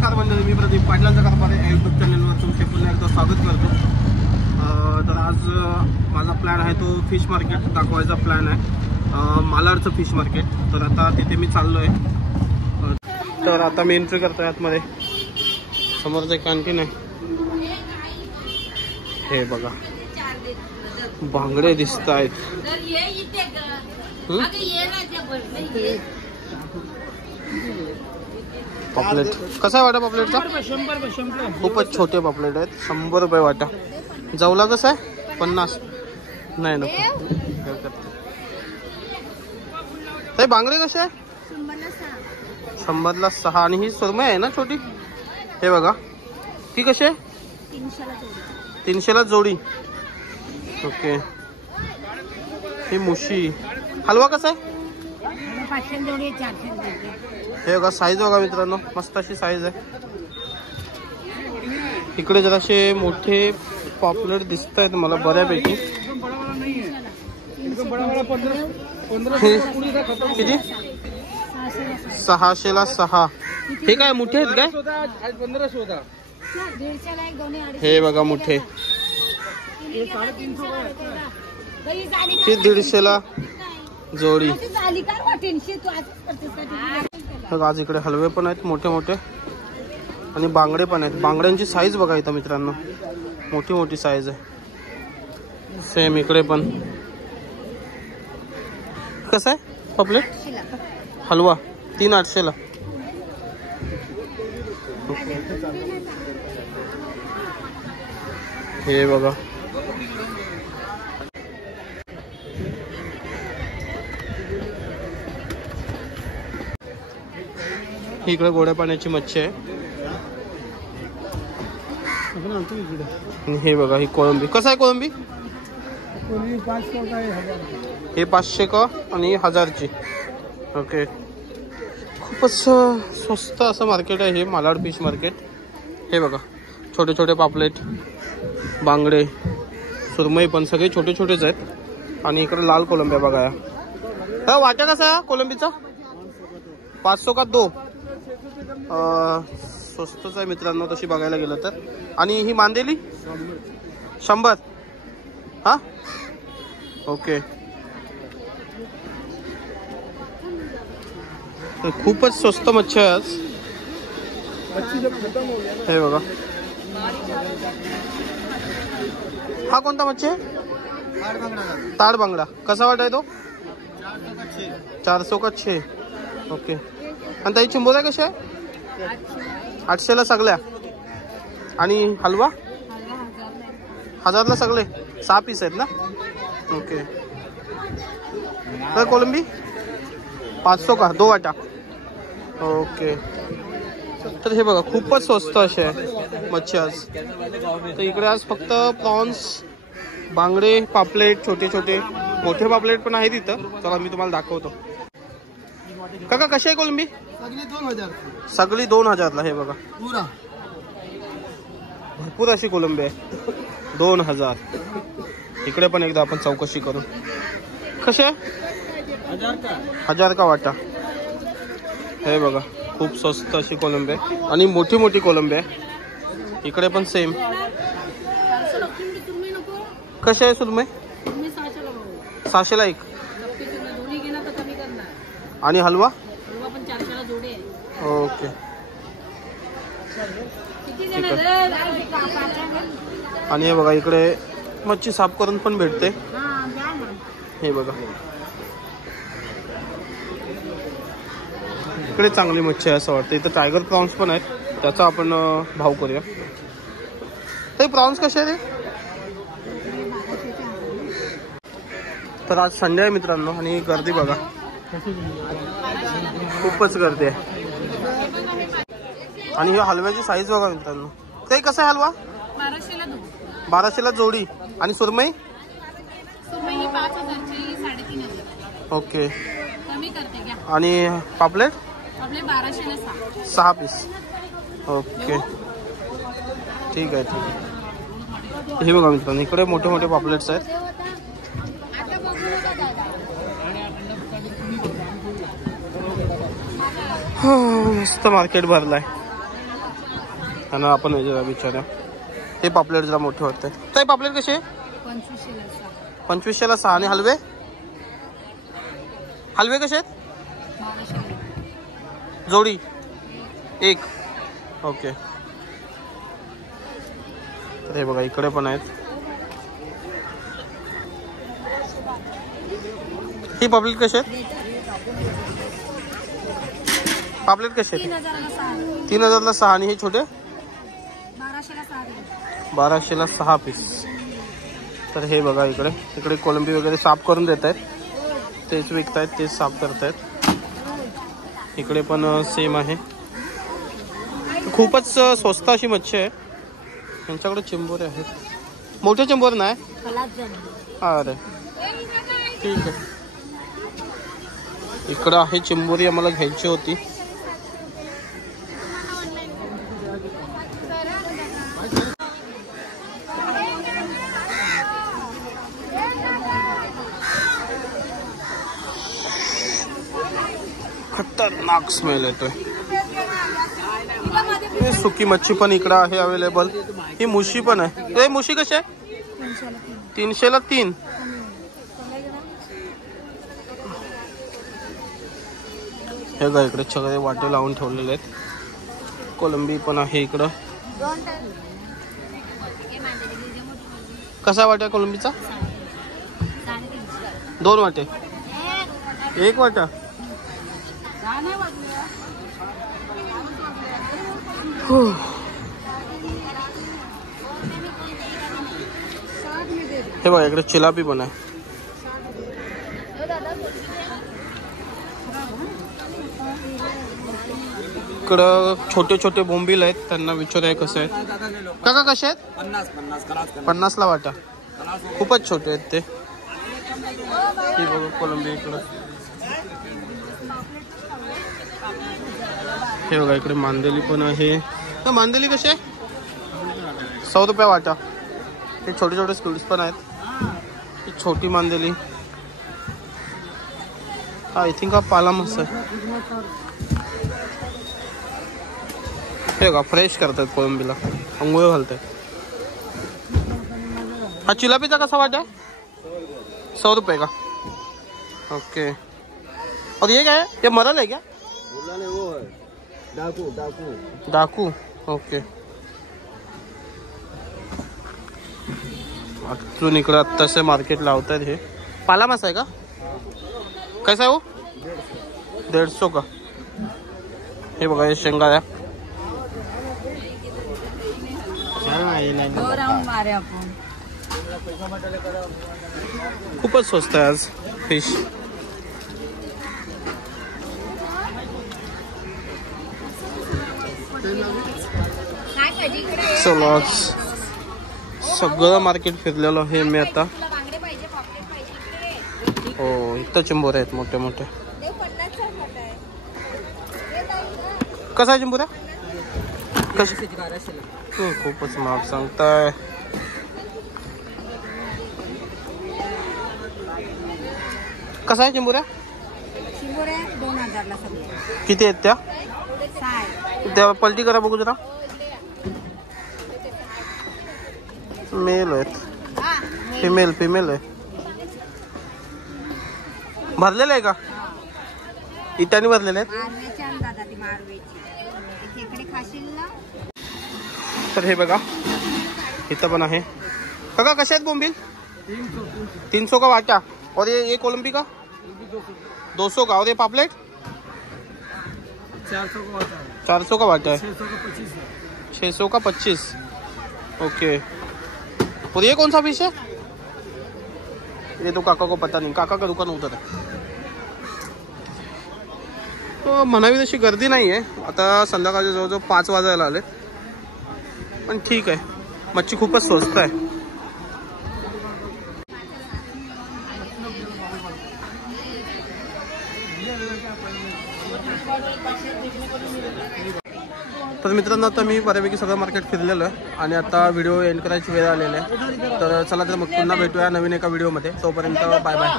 नमस्कार मंडळी, मी प्रदीप पाटलांचा कारभार आहे यूट्यूब चॅनलवर तुमचे पुन्हा एकदा स्वागत करतो। तर आज माझा प्लॅन आहे तो फिश मार्केट दाखवायचा प्लॅन आहे, मालाडचं फिश मार्केट। तर आता तिथे मी चाललोय। तर आता मी एंट्री करतोय आतमध्ये। समोरचं एक कॅन्टीन आहे, हे बघा बांगडे दिसत आहेत। पॉपलेट कसा आहे वाटा पॉपलेटचा? 100 खूपच छोटे पॉपलेट आहेत, 100 रुपये वाटा। जवला कसा आहे? 50 नाही नको। ते बांगडे कसे आहे? 100ला 6 आणि ही सुरमई आहे ना छोटी, हे बघा ती कशी आहे? 300ला जोडी। ओके, ही मुशी। हलवा कसा आहे? 500 जोडी 400। हे बघा साईज बघा मित्रांनो, मस्त अशी साईज आहे। इकडे जराशे मोठे पॉपलेट दिसत आहेत मला बऱ्यापैकी। किती? 600ला 6। हे काय मोठे आहेत काय? 1500। हे बघा मोठे, हे 150ला जोडी। आज इकडे हलवे पण आहेत मोठे मोठे आणि बांगडे पण आहेत। बांगड्यांची साईज बघा इथं मित्रांनो, मोठी मोठी साईज आहे। सेम इकडे पण। कसं आहे पॉपलेट? हलवा 3 800ला। हे बघा इकडे गोड्या पाण्याची मच्छी आहे। हे बघा ही कोळंबी। कसं आहे कोळंबी? हे 500 का आणि 1000ची। ओके, खूपच स्वस्त असं मार्केट आहे हे मालाड फिश मार्केट। हे बघा छोटे छोटे पापलेट, बांगडे, सुरमई पण सगळे छोटे छोटेच आहेत। आणि इकडे लाल कोलंबी बघा या। वाटा कसा आहे कोलंबीचा? 500 का 2। स्वस्तच आहे मित्रांनो तशी बघायला गेलं तर। आणि ही मांदेली 100। हा ओके, खूपच स्वस्त मच्छी आहे आज। हे बघा हा कोणता मच्छी आहे? ताड बांगडा। कसा वाटा आहे तो? 400 का 6। ओके, आणि ताई चिंबोऱ्या कशा आहे? 800ला सगळ्या। आणि हलवा 1000ला सगळे 6 पीस आहेत ना। ओके, तर कोलंबी 500 का 2 वाटा। ओके, तर हे बघा खूपच स्वस्त असे आहे मच्छी आज। तर इकडे आज फक्त प्रॉन्स, बांगडे, पापलेट, छोटे छोटे, मोठे पापलेट पण आहेत इथं। चला मी तुम्हाला दाखवतो। काका कशी आहे कोलंबी? सगळी 2000ला। हे बघा भरपूर अशी कोलंबी आहे, 2000। इकडे पण एकदा आपण चौकशी करू। कशी आहे? 1000 का वाटा। हे बघा खूप स्वस्त अशी कोलंबी आहे आणि मोठी मोठी कोलंबी आहे। इकडे पण सेम। कशी आहे सुरमई? 600ला 1। आणि हलवा? ओके, आणि हे बघा इकडे मच्छी साफ करून पण भेटते। हे बघा इकडे चांगली मच्छी आहे असं वाटतं। इथं टायगर प्रॉन्स पण आहेत, त्याचा आपण भाव करूया। ते प्रॉन्स कसे आहे? तर आज संडे आहे मित्रांनो आणि गर्दी बघा, खूपच गर्दी आहे। आणि ह्या हलव्याची साईज बघा मित्रांनो। ते कसं आहे हलवा? 1200ला जोडी। आणि सुरमई? 5000। ओके, आणि पापलेट? 1200ला 6 पीस। ओके ठीक आहे, ठीक आहे। हे बघा मित्रांनो इकडे मोठे मोठे पापलेट्स आहेत। मस्त मार्केट भरलाय। त्यांना आपण विचारा. हे पापलेट जरा मोठे वाटते. ताई पापलेट कसे? 25ला 6. आणि हलवे? हलवे कसे आहेत? जोडी 1. ओके. तर हे बघा इकडे पण आहेत. ही पापलेट कसे आहेत? पापलेट कसे आहेत? 3000ला 6. आणि हे छोटे? 1200ला 6 पीस. तर हे बघा इकडे कोलंबी वगैरे साफ करून देत आहेत. तेच विकतायत, तेच साफ करतायत. इकडे पण सेम आहे. खूपच स्वस्त अशी मच्छी आहे. यांच्याकडे चिंबोरे आहेत. मोठे चिंबोरे नाही? अरे ठीक आहे. इकडं आहे चिंबोरी, आम्हाला घ्यायची होती. खतरनाक स्मेल येतोय. सुकी मच्छी पण इकडं आहे अवेलेबल. ही मुशी पण आहे. हे मुशी कशी आहे? 300ला 3. हे बघा इकडे सगळे वाटे लावून ठेवलेले आहेत. कोलंबी पण आहे इकडं. कसा वाटा कोलंबीचा? 2 वाटे. 1 वाटा. हे बघा इकडे चिलापी पण आहे. इकडं छोटे छोटे बोंबील आहेत. त्यांना विचारूया कसं आहे. काका कसे आहेत? 50ला वाटा. खूपच छोटे आहेत ते. हे बघा कोलंबी इकडं. हे बघा इकडे मांदेली पण आहे. मांदेली कशी आहे? 100 रुपये वाटा. हे छोटे छोटे स्क्विड्स पण आहेत. ही छोटी मांदेली. आय थिंक हा पाला मस्त आहे. हे बघा फ्रेश करतात कोलंबीला, अंघोळ घालतात. हा चिलापीचा कसा वाटा? 100 रुपये का? ओके. और ये क्या है? ये मरल है क्या? वो है डाकू. ओके. अजून इकडं आत्ताचे मार्केट लावतात. हे पाला मासा आहे का? कैसा आहे वो? 150 का. हे बघा हे शेंगाळ्या. खूपच स्वस्त आहे आज फिश. चला सगळं मार्केट फिरलेलो आहे मी आता. हो इथं चिंबोरे आहेत मोठे मोठे. कसा आहे चिंबोऱ्या? खूपच महाग सांगताय. कसा आहे चिंबोऱ्या? 2000ला. किती आहेत त्या? त्या पलटी करा बघू जरा. मेल आहेत. फिमेल आहे. भरलेलं आहे का? इटाने भरलेले आहेत. तर हे बघा इथं पण आहे. काका कशा आहेत बोंबील? 300 का वाटा. और ये कोलंबी का 200 का. और ये पापलेट 400 का वाटा है. 600 का 25. ओके. और ये कौन सा फिश है? ये तो काका को पता नहीं. काका का दुकान उधर है. तो म्हणावी तशी गर्दी नाही आहे. आता संध्याकाळचे जवळजवळ 5 वाजायला आले. पण ठीक आहे. मच्छी खूपच स्वस्त आहे. तर मित्रांनो आता मी बऱ्यापैकी सगळं मार्केट फिरलेलं आहे आणि आता व्हिडिओ एंड करायची वेळ आलेली आहे. तर चला तर मग पुन्हा भेटूया नवीन एका व्हिडिओमध्ये. तोपर्यंत बाय बाय.